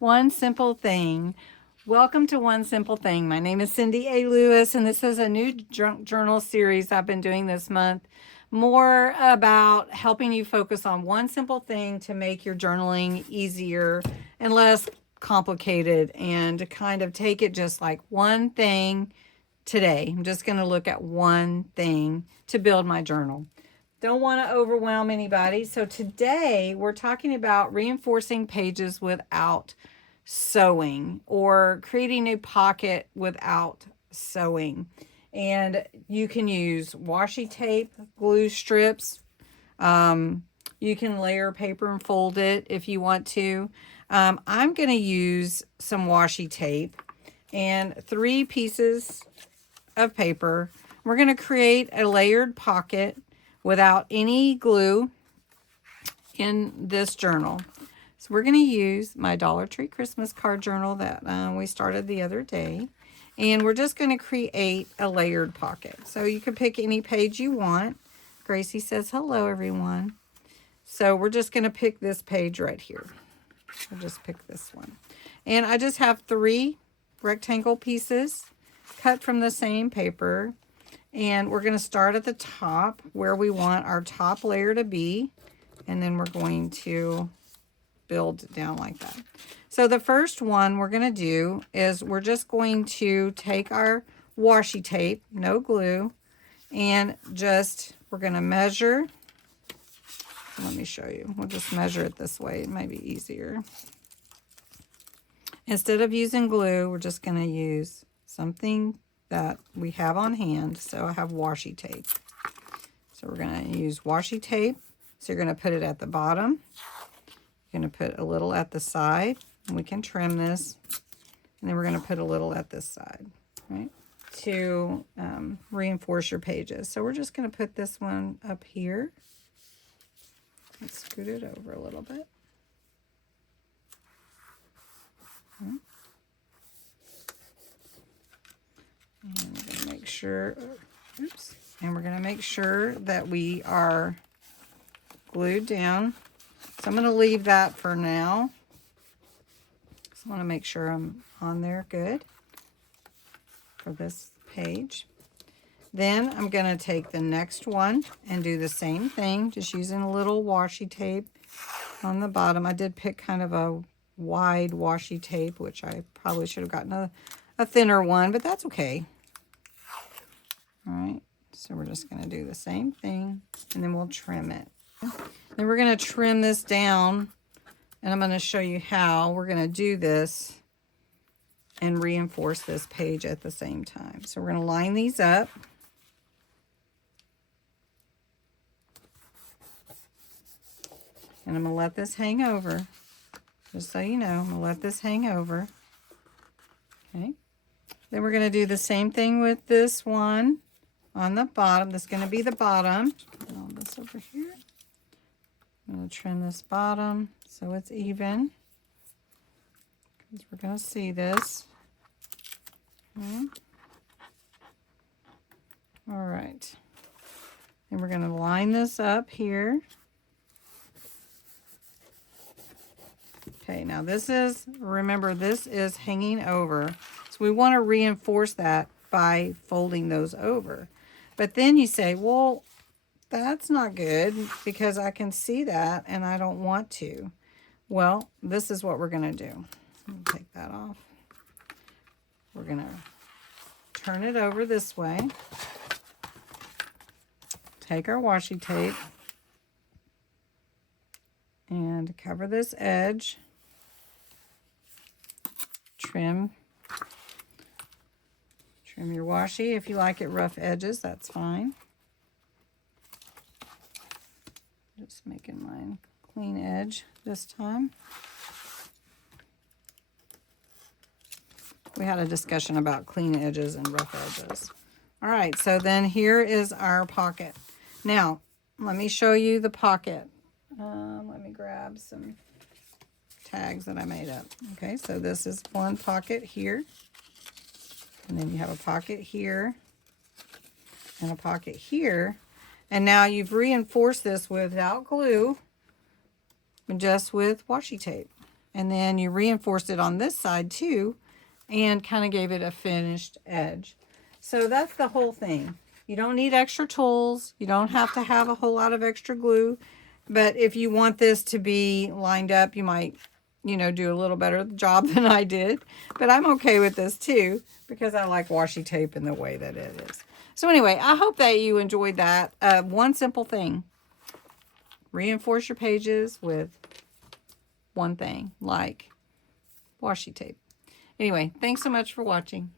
One Simple Thing. Welcome to One Simple Thing. My name is Cindy A. Lewis, and this is a new journal series I've been doing this month. More about helping you focus on one simple thing to make your journaling easier and less complicated, and to kind of take it just like one thing today. I'm just going to look at one thing to build my journal. Don't want to overwhelm anybody. So today we're talking about reinforcing pages without sewing, or creating a pocket without sewing. And you can use washi tape, glue strips. You can layer paper and fold it if you want to. I'm going to use some washi tape and 3 pieces of paper. We're going to create a layered pocket without any glue in this journal. So we're going to use my Dollar Tree Christmas card journal that we started the other day. And we're just going to create a layered pocket. So you can pick any page you want. Gracie says, hello, everyone. So we're just going to pick this page right here. We'll just pick this one. And I just have 3 rectangle pieces cut from the same paper. And we're going to start at the top where we want our top layer to be. And then we're going to build down like that. So the first one we're going to do is we're just going to take our washi tape, no glue, and we're going to measure. Let me show you. We'll just measure it this way. It might be easier. Instead of using glue, we're just going to use something that we have on hand. So I have washi tape. So we're going to use washi tape. So you're going to put it at the bottom. You're going to put a little at the side. And we can trim this. And then we're going to put a little at this side, right? To reinforce your pages. So we're just going to put this one up here. Let's scoot it over a little bit. Okay. And we're going to make sure, oops. And we're going to make sure that we are glued down. So I'm going to leave that for now. Just want to make sure I'm on there good for this page. Then I'm going to take the next one and do the same thing, just using a little washi tape on the bottom. I did pick kind of a wide washi tape, which I probably should have gotten a thinner one, but that's okay. All right, so we're just going to do the same thing, and then we'll trim it. Then we're going to trim this down, and I'm going to show you how we're going to do this and reinforce this page at the same time. So we're going to line these up. And I'm going to let this hang over. Just so you know, I'm going to let this hang over. Okay. Then we're going to do the same thing with this one on the bottom. This is going to be the bottom. Put all this over here. I'm going to trim this bottom so it's even, because we're going to see this. Okay. All right. And we're going to line this up here. Okay, now remember, this is hanging over. So we want to reinforce that by folding those over. But then you say, well, that's not good because I can see that and I don't want to. Well, this is what we're going to do. Let me take that off. We're going to turn it over this way. Take our washi tape and cover this edge. Trim your washi. If you like it rough edges, that's fine. Just making mine clean edge this time. We had a discussion about clean edges and rough edges. All right, so then here is our pocket. Now, let me show you the pocket. Let me grab some tags that I made up. Okay, so this is one pocket here. And then you have a pocket here and a pocket here. And now you've reinforced this without glue, just with washi tape. And then you reinforced it on this side too, and kind of gave it a finished edge. So that's the whole thing. You don't need extra tools. You don't have to have a whole lot of extra glue. But if you want this to be lined up, you might, you know, do a little better job than I did. But I'm okay with this too, because I like washi tape in the way that it is. So anyway, I hope that you enjoyed that. One simple thing. Reinforce your pages with one thing, like washi tape. Anyway, thanks so much for watching.